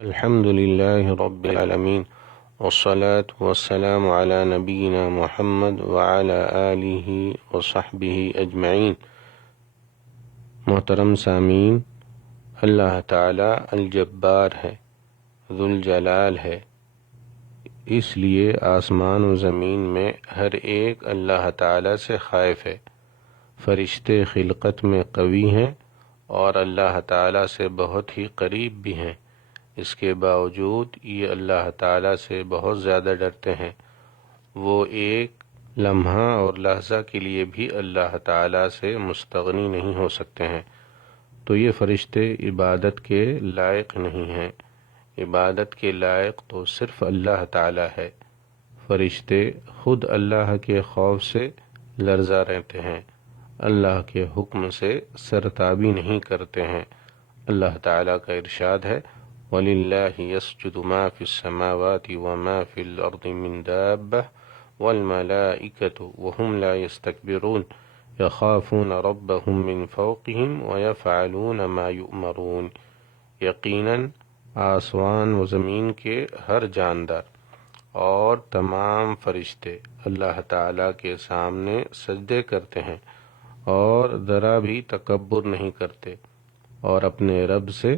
الحمد لله رب العالمين والصلاة والسلام على نبينا محمد وعلى آله وصحبه أجمعين۔ محترم سامعین، اللہ تعالی الجبار ہے، ذوالجلال ہے، اس لیے آسمان و زمین میں ہر ایک اللہ تعالی سے خائف ہے۔ فرشتے خلقت میں قوی ہیں اور اللہ تعالی سے بہت ہی قریب بھی ہیں، اس کے باوجود یہ اللہ تعالیٰ سے بہت زیادہ ڈرتے ہیں۔ وہ ایک لمحہ اور لحظہ کے لیے بھی اللہ تعالیٰ سے مستغنی نہیں ہو سکتے ہیں۔ تو یہ فرشتے عبادت کے لائق نہیں ہیں۔ عبادت کے لائق تو صرف اللہ تعالیٰ ہے۔ فرشتے خود اللہ کے خوف سے لرزا رہتے ہیں، اللہ کے حکم سے سرتابی نہیں کرتے ہیں۔ اللہ تعالیٰ کا ارشاد ہے، وَلِلَّهِ يَسْجُدُ مَا فِي السَّمَاوَاتِ وَمَا فِي الْأَرْضِ مِن دَابَّةٍ وَالْمَلَائِكَةُ وَهُمْ لَا يَسْتَكْبِرُونَ يَخَافُونَ رَبَّهُم مِّن فَوْقِهِمْ وَيَفْعَلُونَ مَا يُؤْمَرُونَ۔ یقیناً آسمان و زمین کے ہر جاندار اور تمام فرشتے اللہ تعالیٰ کے سامنے سجدے کرتے ہیں اور ذرا بھی تکبر نہیں کرتے، اور اپنے رب سے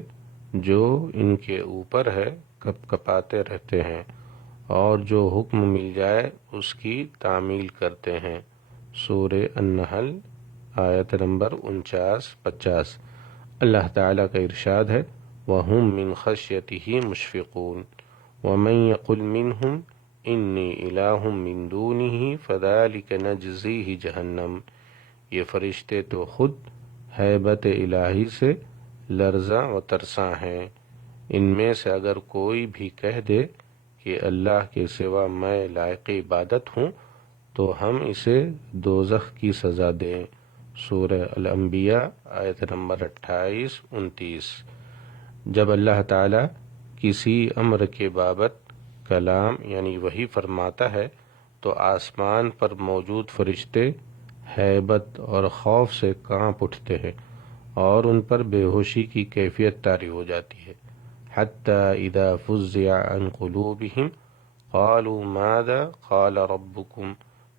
جو ان کے اوپر ہے کپ کپاتے رہتے ہیں، اور جو حکم مل جائے اس کی تعمیل کرتے ہیں۔ سورہ النحل آیت نمبر 49-50۔ اللہ تعالیٰ کا ارشاد ہے، وَهُم مِّن خَشْيَتِهِ مُشْفِقُونَ وَمَن يَقُلْ مِنْهُمْ إِنِّي إِلَٰهٌ مِّن دُونِهِ فَذَلِكَ نَجْزِيهِ جَہَنَّمَ۔ یہ فرشتے تو خود ہیبت الہی سے لرزاں و ترساں ہیں۔ ان میں سے اگر کوئی بھی کہہ دے کہ اللہ کے سوا میں لائق عبادت ہوں تو ہم اسے دوزخ کی سزا دیں۔ سورہ الانبیاء آیت نمبر 28-29۔ جب اللہ تعالیٰ کسی امر کے بابت کلام یعنی وحی فرماتا ہے تو آسمان پر موجود فرشتے ہیبت اور خوف سے کانپ اٹھتے ہیں اور ان پر بے ہوشی کی کیفیت طاری ہو جاتی ہے۔ حَتَّى إِذَا فُزِّعَ عَنْ قُلُوبِهِمْ قَالُوا مَاذَا قَالَ رَبُّكُمْ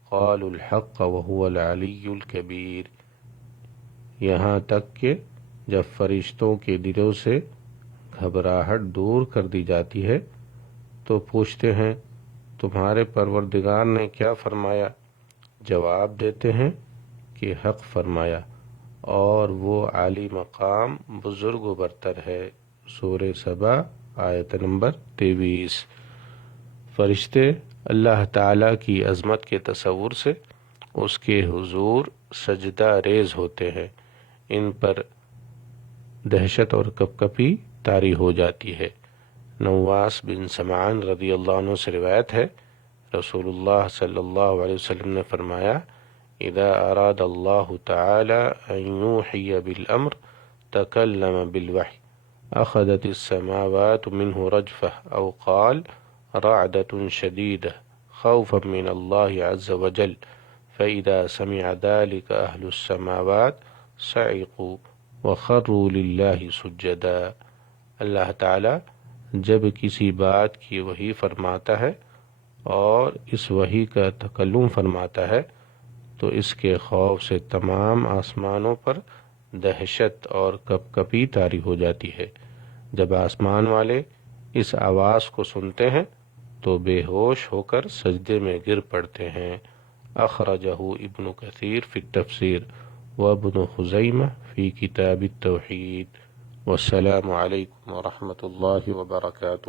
قَالُوا الْحَقَّ وَهُوَ الْعَلِيُّ الْكَبِيرُ۔ یہاں تک کہ جب فرشتوں کے دلوں سے گھبراہٹ دور کر دی جاتی ہے تو پوچھتے ہیں، تمہارے پروردگار نے کیا فرمایا؟ جواب دیتے ہیں کہ حق فرمایا، اور وہ عالی مقام بزرگ و برتر ہے۔ سورہ سبا آیت نمبر 23۔ فرشتے اللہ تعالیٰ کی عظمت کے تصور سے اس کے حضور سجدہ ریز ہوتے ہیں، ان پر دہشت اور کپکپی طاری ہو جاتی ہے۔ نواس بن سمعان رضی اللہ عنہ سے روایت ہے، رسول اللہ صلی اللہ علیہ وسلم نے فرمایا، اذا اراد اللہ تعالی ان یوحی بالامر تکلم بالوحی اخذت السماوات منه رجفة او قال رعدة شديدة خوفا من الله عز وجل فإذا سمع ذلك أهل السماوات صعقوا وخروا لله سجدا۔ اللہ تعالی جب کسی بات کی وحی فرماتا ہے اور اس وحی کا تکلم فرماتا ہے تو اس کے خوف سے تمام آسمانوں پر دہشت اور کپکپی طاری ہو جاتی ہے۔ جب آسمان والے اس آواز کو سنتے ہیں تو بے ہوش ہو کر سجدے میں گر پڑتے ہیں۔ اخرجہ ابن کثیر فی التفسیر وابن خزیمہ فی کتاب التوحید۔ والسلام علیکم ورحمۃ اللہ وبرکاتہ۔